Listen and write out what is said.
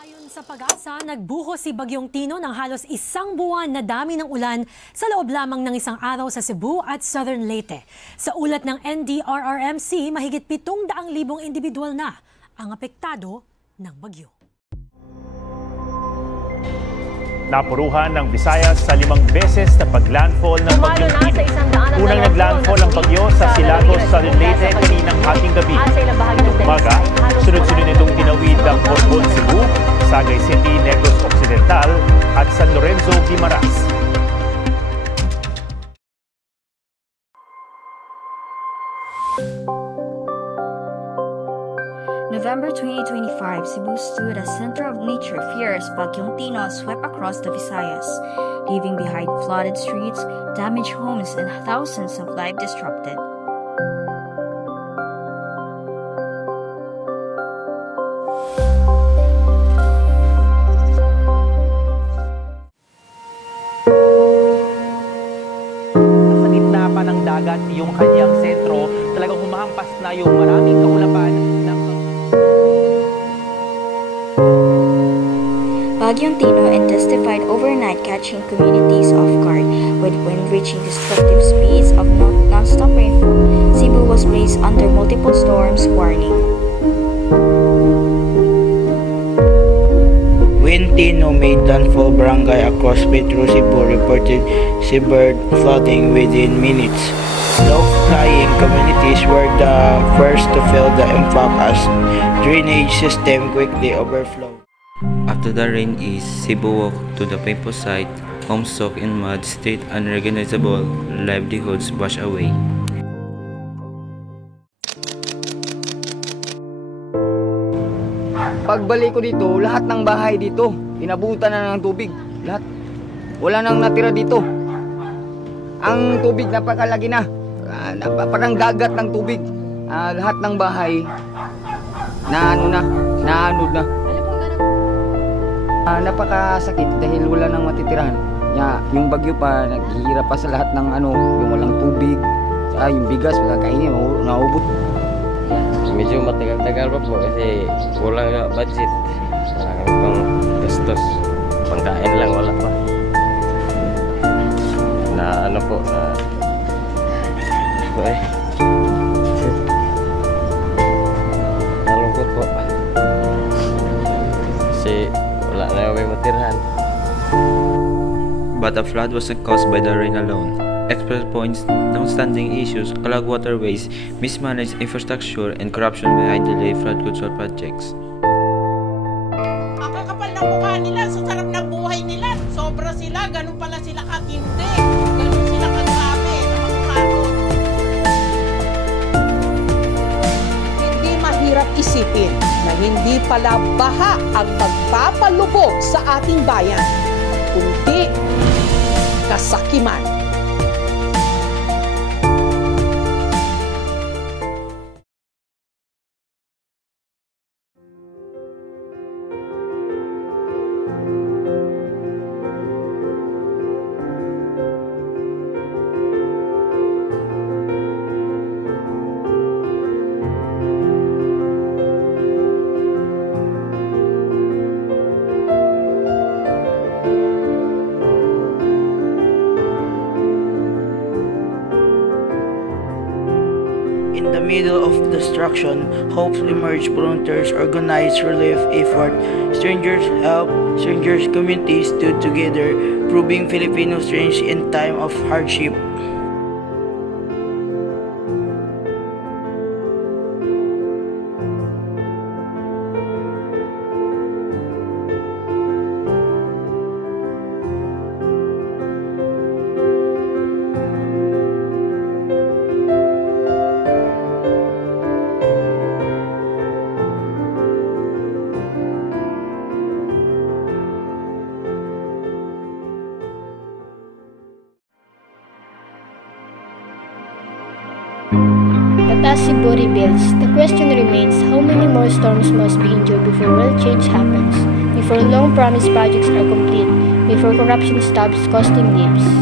Ayon sa Pag-asa, nagbuhos si Bagyong Tino ng halos isang buwan na dami ng ulan sa loob lamang ng isang araw sa Cebu at Southern Leyte. Sa ulat ng NDRRMC, mahigit 700,000 individual na ang apektado ng bagyo. Napuruhan ng Visayas sa 5 beses na paglandfall ng Bagyong Tino. Unang naglandfall ang bagyo sa Silagos, Southern Leyte kaninang hating gabi. Umaga, sunod-sunod itong tinawid ang Borbon, Cebu, Sagay City, Negros Occidental at San Lorenzo, Guimaras. November 2025, Cebu stood as center of nature fears Bagyong Tino swept across the Visayas, leaving behind flooded streets, damaged homes, and thousands of lives disrupted. Sa gitna pa ng dagat, yung kanyang sentro, talagang humahampas na yung maraming kaulapan ng Bagyong Tino intensified overnight, catching communities off guard, with wind reaching destructive speeds of non-stop rainfall. Cebu was placed under multiple storms warning. When Tino made landfall, barangay across Metro Cebu reported severe flooding within minutes. Low-lying communities were the first to feel the impact as drainage system quickly overflowed. After the rain eased, Cebu walked to the painful site, homes soaked in mud, street unrecognizable, livelihoods washed away. Pagbalik ko dito, lahat ng bahay dito, inabutan na ng tubig. Lahat. Wala nang natira dito. Ang tubig napakalaki na. Parang dagat ng tubig. Lahat ng bahay naanod na. Napakasakit dahil wala nang matitirahan. Yung bagyo pa, naghihirap pa sa lahat ng yung walang tubig. Yung bigas, makakainin, naubot. Medyo matagal-tagal pa po kasi kulang na budget. Marami pang gastos. Pangkain lang, wala pa. Nalungkot po. Kasi wala na yung matirhan. But the flood wasn't caused by the rain alone. Express points, long-standing issues, clogged waterways, mismanaged infrastructure, and corruption behind delayed flood control projects. Ang kakapal ng mukha nila, sa sarap ng buhay nila, sobra sila, ganun pala sila katindi, ganun sila kagabi, hindi mahirap isipin na hindi pala baha ang magpapalubog sa ating bayan, kundi kasakiman. In the middle of destruction, hopes emerged. Volunteers organized relief effort. Strangers help, strangers communities stood together, proving Filipino strength in time of hardship. But as Cebu rebuilds, the question remains how many more storms must be endured before real change happens, before long-promised projects are complete, before corruption stops costing lives.